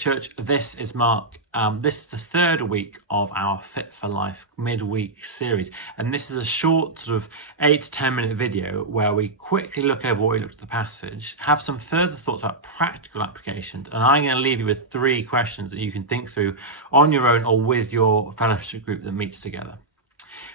Church. This is Mark. This is the third week of our Fit for Life midweek series, and this is a short sort of 8 to 10 minute video where we quickly look over what we looked at the passage, have some further thoughts about practical applications, and I'm going to leave you with 3 questions that you can think through on your own or with your fellowship group that meets together.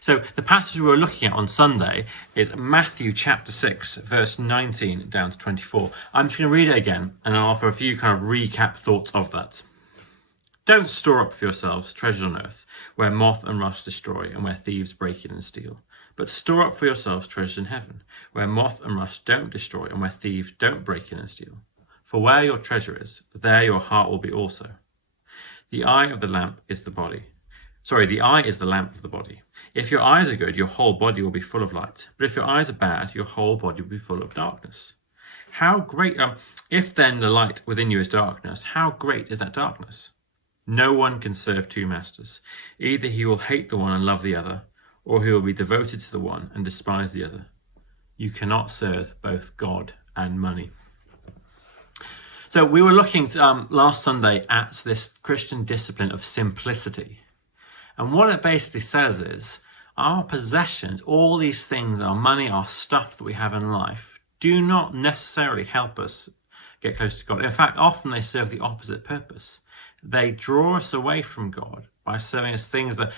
So the passage we were looking at on Sunday is Matthew chapter 6, verse 19 down to 24. I'm just going to read it again and I'll offer a few kind of recap thoughts of that. Don't store up for yourselves treasures on earth, where moth and rust destroy and where thieves break in and steal. But store up for yourselves treasures in heaven, where moth and rust don't destroy and where thieves don't break in and steal. For where your treasure is, there your heart will be also. The eye is the lamp of the body. If your eyes are good, your whole body will be full of light. But if your eyes are bad, your whole body will be full of darkness. How great, if then the light within you is darkness, how great is that darkness? No one can serve 2 masters. Either he will hate the one and love the other, or he will be devoted to the one and despise the other. You cannot serve both God and money. So we were looking last Sunday at this Christian discipline of simplicity. And what it basically says is, our possessions, all these things, our money, our stuff that we have in life, do not necessarily help us get close to God. In fact, often they serve the opposite purpose. They draw us away from God by serving us things that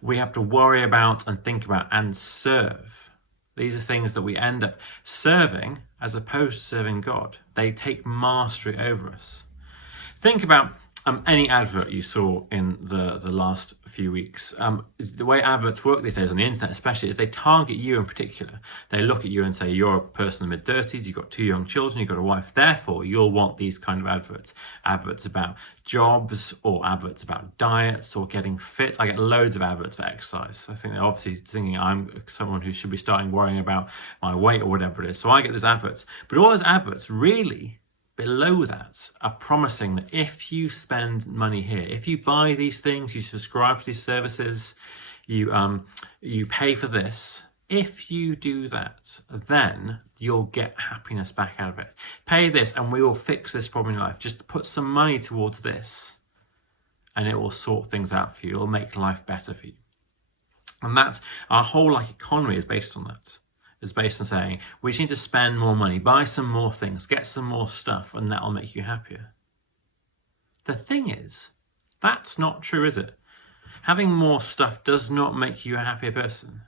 we have to worry about and think about and serve. These are things that we end up serving as opposed to serving God. They take mastery over us. Think about any advert you saw in the last few weeks. The way adverts work these days on the internet especially is they target you in particular. They look at you and say, you're a person in the mid-30s, you've got 2 young children, you've got a wife, therefore you'll want these kind of adverts. Adverts about jobs or adverts about diets or getting fit. I get loads of adverts for exercise. I think they're obviously thinking I'm someone who should be starting worrying about my weight or whatever it is. So I get those adverts. But all those adverts really below that are promising that if you spend money here, if you buy these things, you subscribe to these services, you pay for this, if you do that, then you'll get happiness back out of it. Pay this and we will fix this problem in your life. Just put some money towards this and it will sort things out for you. It will make life better for you. And that's our whole economy is based on that. Is based on saying, we just need to spend more money, buy some more things, get some more stuff, and that'll make you happier. The thing is, that's not true, is it? Having more stuff does not make you a happier person.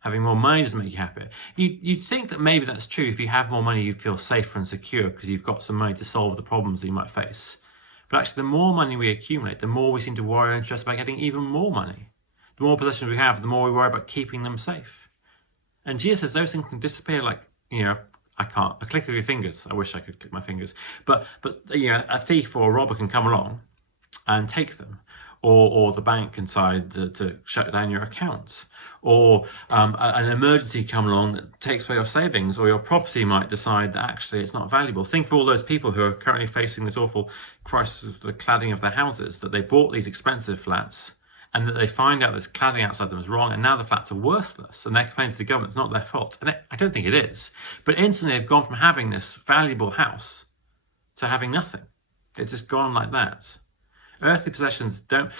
Having more money doesn't make you happier. You'd think that maybe that's true. If you have more money, you'd feel safer and secure because you've got some money to solve the problems that you might face. But actually, the more money we accumulate, the more we seem to worry and stress about getting even more money. The more possessions we have, the more we worry about keeping them safe. And Jesus says those things can disappear I can't, a click of your fingers. I wish I could click my fingers. But a thief or a robber can come along and take them. Or the bank can decide to shut down your accounts. Or an emergency come along that takes away your savings, or your property might decide that actually it's not valuable. Think of all those people who are currently facing this awful crisis of the cladding of their houses, that they bought these expensive flats, and that they find out this cladding outside them is wrong, and now the flats are worthless, and they're complaining to the government it's not their fault. And I don't think it is. But instantly they've gone from having this valuable house to having nothing. It's just gone like that. Earthly possessions don't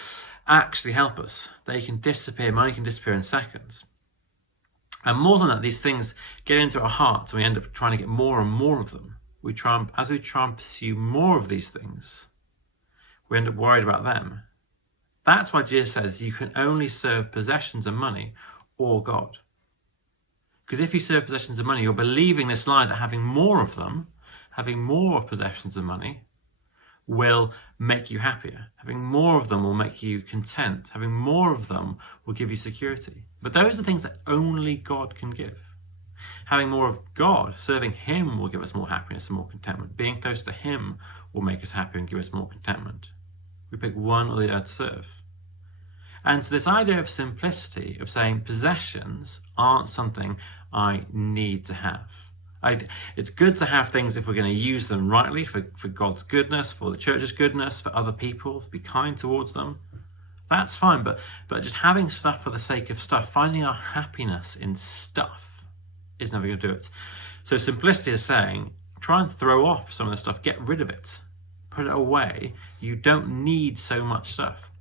actually help us. They can disappear. Money can disappear in seconds. And more than that, these things get into our hearts, and we end up trying to get more and more of them. As we try and pursue more of these things, we end up worried about them. That's why Jesus says you can only serve possessions and money or God. Because if you serve possessions and money, you're believing this lie that having more of them, having more of possessions and money, will make you happier. Having more of them will make you content. Having more of them will give you security. But those are things that only God can give. Having more of God, serving Him, will give us more happiness and more contentment. Being close to Him will make us happy and give us more contentment. We pick one or the other to serve. And so this idea of simplicity, of saying possessions aren't something I need to have. It's good to have things if we're going to use them rightly, for God's goodness, for the church's goodness, for other people, to be kind towards them. That's fine, but just having stuff for the sake of stuff, finding our happiness in stuff, is never going to do it. So simplicity is saying, try and throw off some of the stuff, get rid of it. put it away. You don't need so much stuff.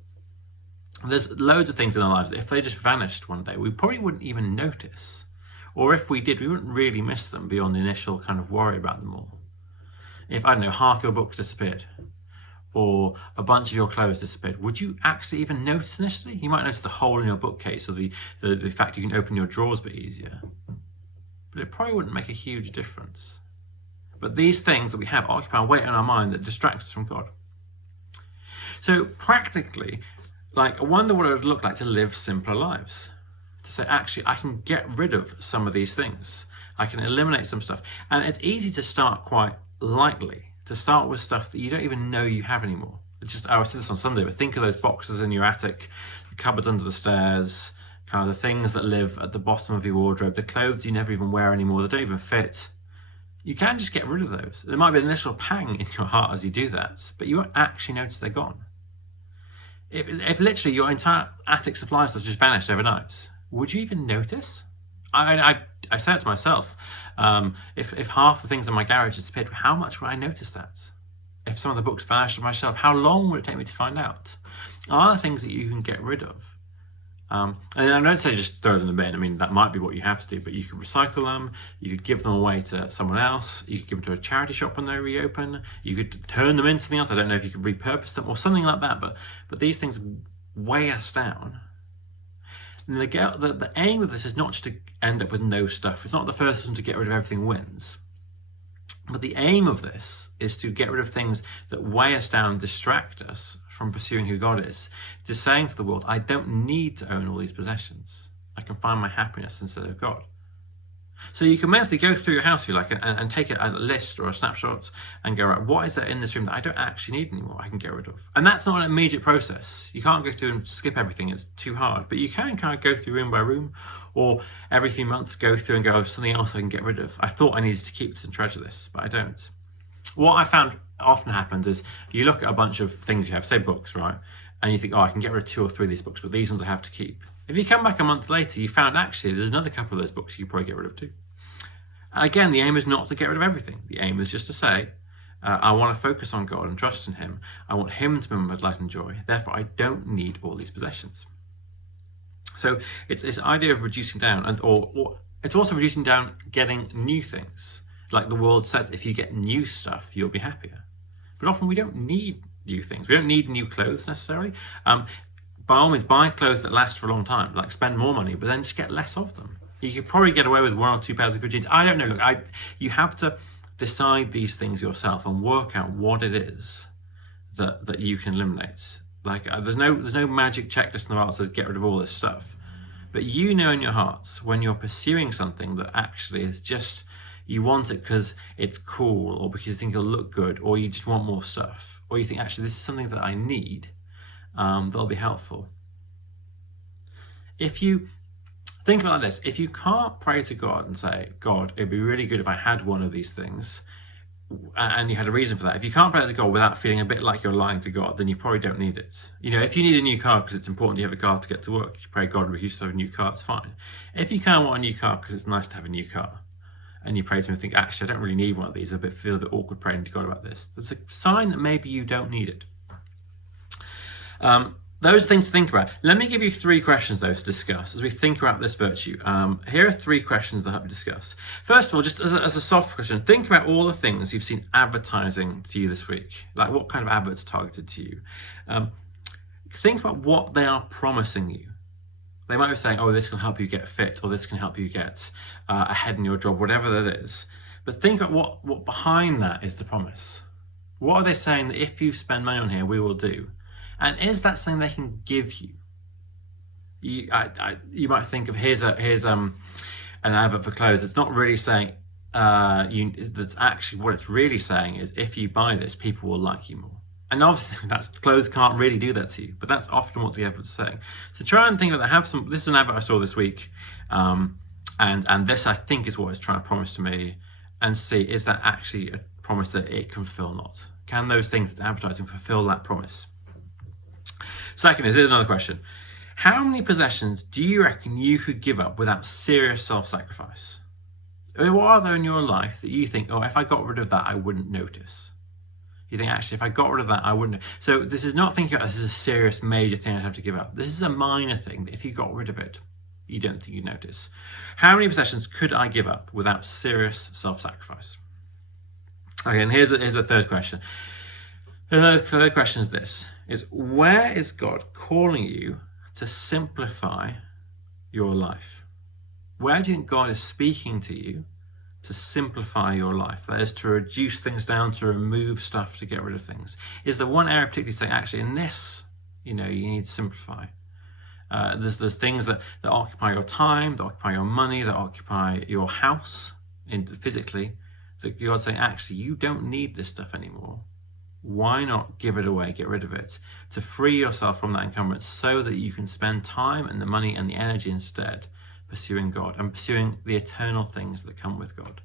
There's loads of things in our lives that if they just vanished one day, we probably wouldn't even notice. Or if we did, we wouldn't really miss them beyond the initial kind of worry about them all. If, I don't know, half your books disappeared, or a bunch of your clothes disappeared, would you actually even notice initially? You might notice the hole in your bookcase, or the fact you can open your drawers a bit easier. But it probably wouldn't make a huge difference. But these things that we have occupy weight in our mind that distracts us from God. So practically, I wonder what it would look like to live simpler lives. To say, actually, I can get rid of some of these things. I can eliminate some stuff. And it's easy to start quite lightly, to start with stuff that you don't even know you have anymore. I said this on Sunday, but think of those boxes in your attic, the cupboards under the stairs, kind of the things that live at the bottom of your wardrobe, the clothes you never even wear anymore, that don't even fit. You can just get rid of those. There might be an initial pang in your heart as you do that, but you won't actually notice they're gone. If literally your entire attic supply stuff just vanished overnight, would you even notice? I say it to myself. If half the things in my garage disappeared, how much would I notice that? If some of the books vanished from my shelf, how long would it take me to find out? Are there things that you can get rid of? And I don't say just throw them in the bin. I mean, that might be what you have to do, but you could recycle them, you could give them away to someone else, you could give them to a charity shop when they reopen, you could turn them into something else. I don't know if you could repurpose them or something like that, but these things weigh us down. And the aim of this is not just to end up with no stuff. It's not the first one to get rid of everything wins. But the aim of this is to get rid of things that weigh us down, distract us from pursuing who God is. Just saying to the world, I don't need to own all these possessions. I can find my happiness instead of God. So you can mentally go through your house, if you like, and take a list or a snapshot and go, right, what is there in this room that I don't actually need anymore, I can get rid of? And that's not an immediate process. You can't go through and skip everything, it's too hard. But you can kind of go through room by room, or every few months go through and go, oh, something else I can get rid of. I thought I needed to keep this and treasure this, but I don't. What I found often happens is you look at a bunch of things you have, say books, right? And you think, oh, I can get rid of 2 or 3 of these books, but these ones I have to keep. If you come back a month later, you found actually there's another couple of those books you could probably get rid of too. Again, the aim is not to get rid of everything. The aim is just to say, I want to focus on God and trust in Him. I want Him to be my delight and joy. Therefore, I don't need all these possessions. So it's this idea of reducing down, or it's also reducing down getting new things. Like the world says, if you get new stuff, you'll be happier. But often we don't need new things. We don't need new clothes necessarily. By all means, buy clothes that last for a long time. Like spend more money, but then just get less of them. You could probably get away with 1 or 2 pairs of good jeans. I don't know. Look, you have to decide these things yourself and work out what it is that you can eliminate. Like there's no magic checklist in the world that says get rid of all this stuff. But you know in your hearts when you're pursuing something that actually is just you want it because it's cool, or because you think it'll look good, or you just want more stuff, or you think actually this is something that I need that'll be helpful. If you think about this, if you can't pray to God and say, God, it'd be really good if I had one of these things, and you had a reason for that. If you can't pray to God without feeling a bit like you're lying to God, then you probably don't need it. You know, if you need a new car because it's important you have a car to get to work, you pray, God, we used to have a new car, it's fine. If you can't want a new car because it's nice to have a new car, and you pray to Him and think, actually, I don't really need one of these, I feel a bit awkward praying to God about this, that's a sign that maybe you don't need it. Those are things to think about. Let me give you 3 questions, though, to discuss as we think about this virtue. Here are 3 questions that I hope to discuss. First of all, just as a soft question, think about all the things you've seen advertising to you this week. Like what kind of adverts targeted to you. Think about what they are promising you. They might be saying, oh, this can help you get fit, or this can help you get ahead in your job, whatever that is. But think about what behind that is the promise. What are they saying that if you spend money on here, we will do? And is that something they can give you? You might think of here's an advert for clothes. It's not really saying that's actually what it's really saying is if you buy this, people will like you more. And obviously, clothes can't really do that to you, but that's often what the advert's saying. So try and think about that. This is an advert I saw this week, and this I think is what it's trying to promise to me, and see is that actually a promise that it can fulfill or not? Can those things it's advertising fulfill that promise? Second here's another question. How many possessions do you reckon you could give up without serious self-sacrifice? I mean, what are there in your life that you think, oh, if I got rid of that, I wouldn't notice? You think, actually, if I got rid of that, I wouldn't. So this is not thinking this is a serious, major thing I'd have to give up. This is a minor thing that if you got rid of it, you don't think you'd notice. How many possessions could I give up without serious self-sacrifice? Okay, and here's a third question. The third question is this, is where is God calling you to simplify your life? Where do you think God is speaking to you to simplify your life? That is, to reduce things down, to remove stuff, to get rid of things. Is there one area particularly saying, actually, in this, you need to simplify? There's things that occupy your time, that occupy your money, that occupy your house physically, that God's saying, actually, you don't need this stuff anymore. Why not give it away, get rid of it, to free yourself from that encumbrance so that you can spend time and the money and the energy instead pursuing God and pursuing the eternal things that come with God.